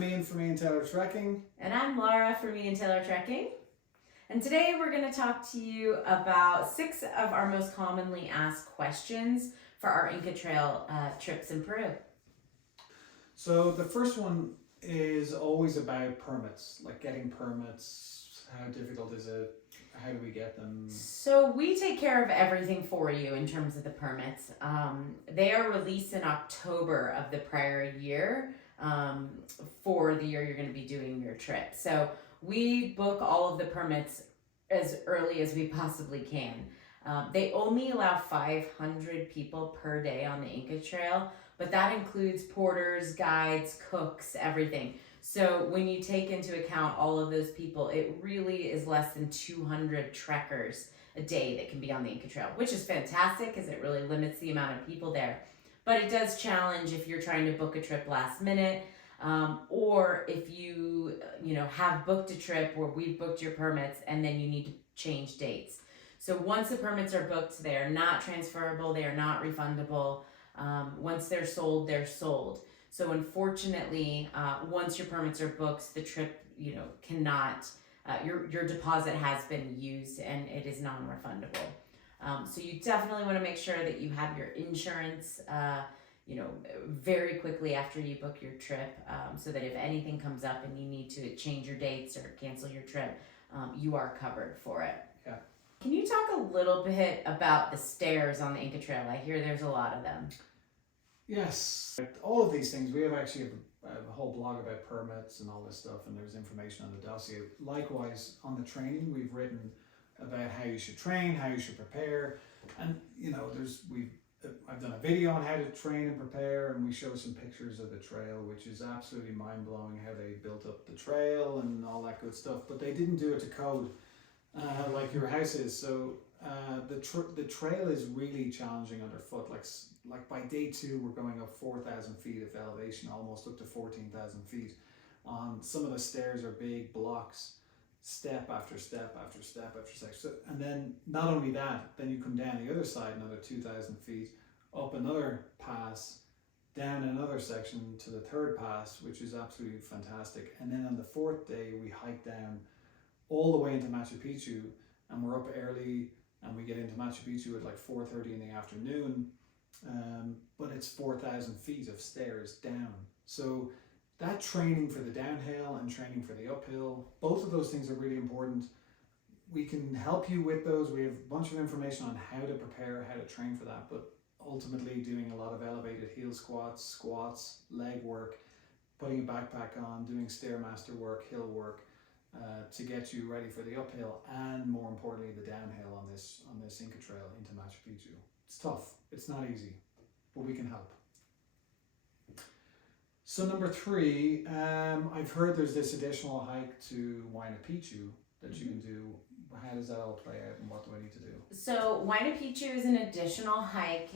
I'm Ian from Ian Taylor Trekking. And I'm Laura from Ian Taylor Trekking. And today we're going to talk to you about 6 of our most commonly asked questions for our Inca Trail trips in Peru. So the first one is always about permits, like getting permits. How difficult is it? How do we get them? So we take care of everything for you in terms of the permits. They are released in October of the prior year for the year you're going to be doing your trip. So we book all of the permits as early as we possibly can. They only allow 500 people per day on the Inca Trail, but that includes porters, guides, cooks, everything. So when you take into account all of those people, it really is less than 200 trekkers a day that can be on the Inca Trail, which is fantastic because it really limits the amount of people there. But it does challenge if you're trying to book a trip last minute, or if you have booked a trip where we've booked your permits and then you need to change dates. So once the permits are booked, they are not transferable, they are not refundable. Once they're sold, they're sold. So unfortunately, once your permits are booked, the trip, cannot, your deposit has been used and it is non-refundable. So you definitely want to make sure that you have your insurance, very quickly after you book your trip, so that if anything comes up and you need to change your dates or cancel your trip, you are covered for it. Yeah. Can you talk a little bit about the stairs on the Inca Trail? I hear there's a lot of them. Yes, all of these things. We have actually a whole blog about permits and all this stuff, and there's information on the dossier. Likewise, on the training, we've written about how you should train, how you should prepare, and I've done a video on how to train and prepare, and we show some pictures of the trail, which is absolutely mind-blowing how they built up the trail and all that good stuff. But they didn't do it to code like your house is. So the trail is really challenging underfoot. Like by day 2, we're going up 4,000 feet of elevation, almost up to 14,000 feet. Some of the stairs are big blocks, step after step after step after step. So, and then not only that, then you come down the other side another 2,000 feet, up another pass, down another section to the 3rd pass, which is absolutely fantastic. And then on the 4th day, we hike down all the way into Machu Picchu, and we're up early, and we get into Machu Picchu at like 4:30 in the afternoon. But it's 4,000 feet of stairs down. So that training for the downhill and training for the uphill, both of those things are really important. We can help you with those. We have a bunch of information on how to prepare, how to train for that, but ultimately doing a lot of elevated heel squats, leg work, putting a backpack on, doing stairmaster work, hill work, to get you ready for the uphill, and more importantly the downhill on this Inca Trail into Machu Picchu. It's tough, it's not easy, but we can help. So number 3, I've heard there's this additional hike to Huayna Picchu that you can do. How does that all play out, and what do I need to do? So Huayna Picchu is an additional hike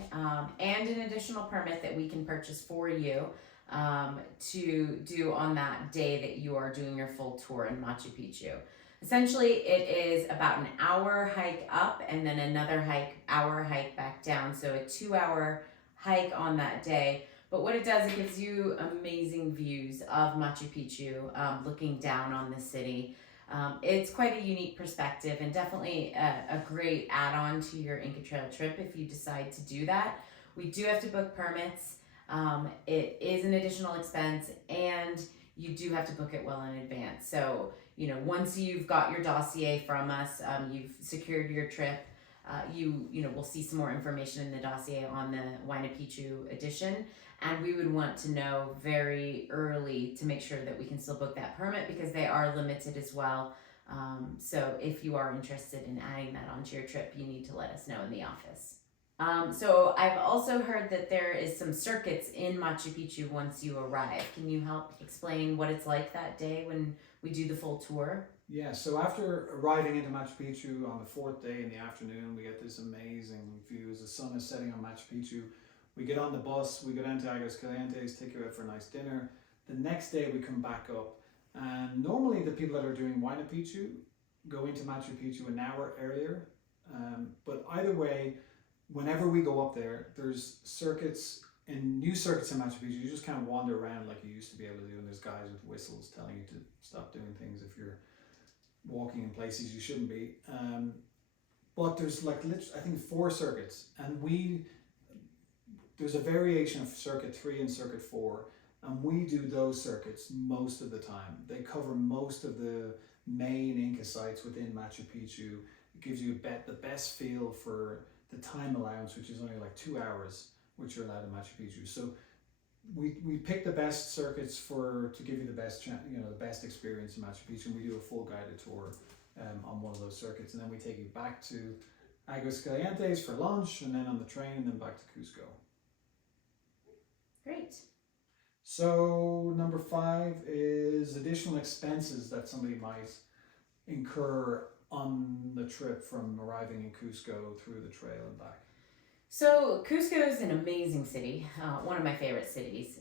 and an additional permit that we can purchase for you to do on that day that you are doing your full tour in Machu Picchu. Essentially, it is about an hour hike up and then another hour hike back down. So a 2-hour hike on that day. But what it does, it gives you amazing views of Machu Picchu, looking down on the city. It's quite a unique perspective and definitely a great add-on to your Inca Trail trip if you decide to do that. We do have to book permits. It is an additional expense, and you do have to book it well in advance. So, once you've got your dossier from us, you've secured your trip, we'll see some more information in the dossier on the Huayna Picchu edition. And we would want to know very early to make sure that we can still book that permit, because they are limited as well. So if you are interested in adding that onto your trip, you need to let us know in the office. So I've also heard that there is some circuits in Machu Picchu once you arrive. Can you help explain what it's like that day when we do the full tour? Yeah, so after arriving into Machu Picchu on the 4th day in the afternoon, we get this amazing view as the sun is setting on Machu Picchu. We get on the bus, we go down to Aguas Calientes, take you out for a nice dinner. The next day we come back up, and normally the people that are doing Huayna Picchu go into Machu Picchu an hour earlier. But either way, whenever we go up there, there's circuits in new circuits in Machu Picchu, you just can't wander around like you used to be able to do, and there's guys with whistles telling you to stop doing things if you're walking in places you shouldn't be. But there's like I think 4 circuits, and there's a variation of circuit 3 and circuit 4, and we do those circuits most of the time. They cover most of the main Inca sites within Machu Picchu. It gives you the best feel for the time allowance, which is only like 2 hours, which you're allowed in Machu Picchu. So we pick the best circuits to give you the best the best experience in Machu Picchu, and we do a full guided tour on one of those circuits, and then we take you back to Aguas Calientes for lunch, and then on the train, and then back to Cusco. Great. So number 5 is additional expenses that somebody might incur on the trip from arriving in Cusco through the trail and back. So Cusco is an amazing city, one of my favorite cities.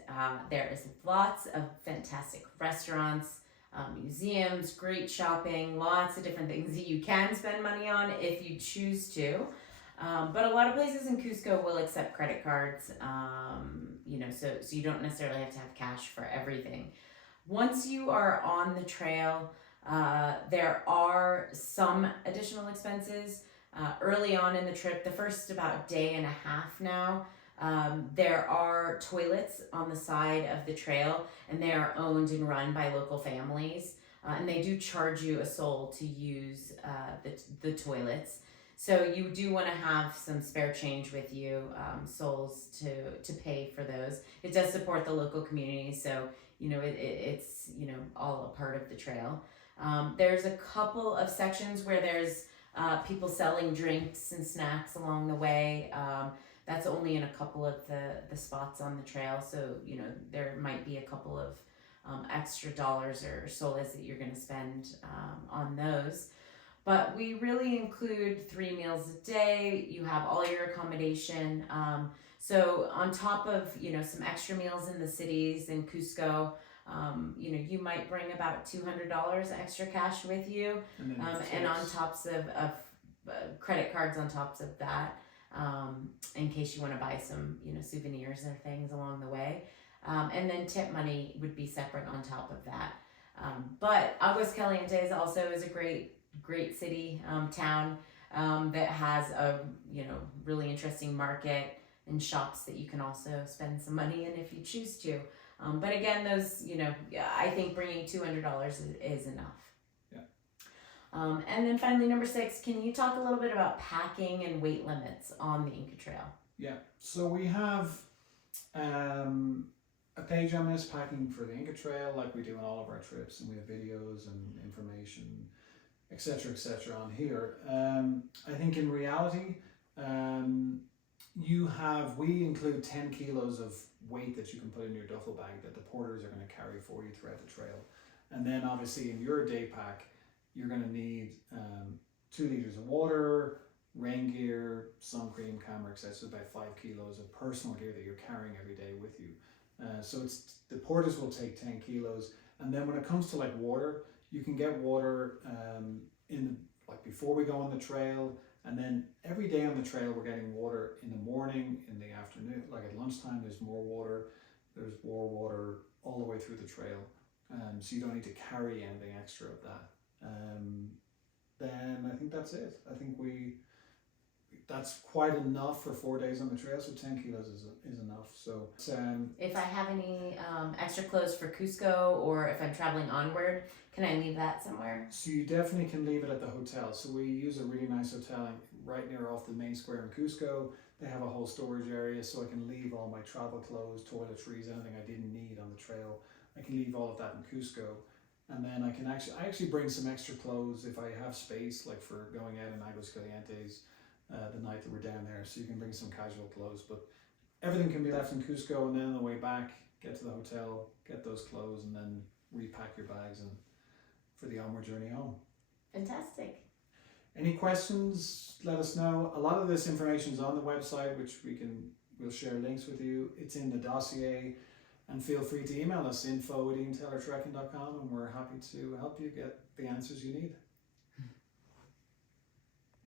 There is lots of fantastic restaurants, museums, great shopping, lots of different things that you can spend money on if you choose to. But a lot of places in Cusco will accept credit cards, so you don't necessarily have to have cash for everything. Once you are on the trail, there are some additional expenses. Early on in the trip, the first about day and a half now, there are toilets on the side of the trail, and they are owned and run by local families, and they do charge you a sol to use the toilets. So you do want to have some spare change with you, sols to pay for those. It does support the local community, so it's all a part of the trail. There's a couple of sections where there's people selling drinks and snacks along the way. That's only in a couple of the spots on the trail, so there might be a couple of extra dollars or soles that you're going to spend on those. But we really include 3 meals a day. You have all your accommodation. So on top of some extra meals in the cities in Cusco, you might bring about $200 extra cash with you, and on tops of credit cards on tops of that, in case you want to buy some souvenirs or things along the way, and then tip money would be separate on top of that. But Aguas Calientes also is a great city, town, that has a really interesting market and shops that you can also spend some money in if you choose to. But again, those, I think bringing $200 is enough. Yeah. And then finally, number 6, can you talk a little bit about packing and weight limits on the Inca Trail? Yeah. So we have a page on this, packing for the Inca Trail, like we do on all of our trips, and we have videos and information, etc., on here. I think in reality, we include 10 kilos of weight that you can put in your duffel bag that the porters are going to carry for you throughout the trail. And then obviously in your day pack, you're going to need 2 liters of water, rain gear, sun cream, camera, etc. So about 5 kilos of personal gear that you're carrying every day with you. So the porters will take 10 kilos. And then when it comes to like water, you can get water before we go on the trail, and then every day on the trail we're getting water in the morning, in the afternoon, like at lunchtime there's more water, there's more water all the way through the trail, so you don't need to carry anything extra of that. Then I think that's it. I think that's quite enough for 4 days on the trail, so 10 kilos is enough. So if I have any extra clothes for Cusco, or if I'm traveling onward, can I leave that somewhere? So you definitely can leave it at the hotel. So we use a really nice hotel right near off the main square in Cusco. They have a whole storage area, so I can leave all my travel clothes, toiletries, anything I didn't need on the trail. I can leave all of that in Cusco. And then I actually bring some extra clothes if I have space, like for going out in Aguas Calientes the night that we're down there. So you can bring some casual clothes, but everything can be left in Cusco, and then on the way back, get to the hotel, get those clothes, and then repack your bags and for the onward journey home. Fantastic. Any questions, let us know. A lot of this information is on the website, which we'll share links with you. It's in the dossier, and feel free to email us info@iantaylortrekking.com, and we're happy to help you get the answers you need.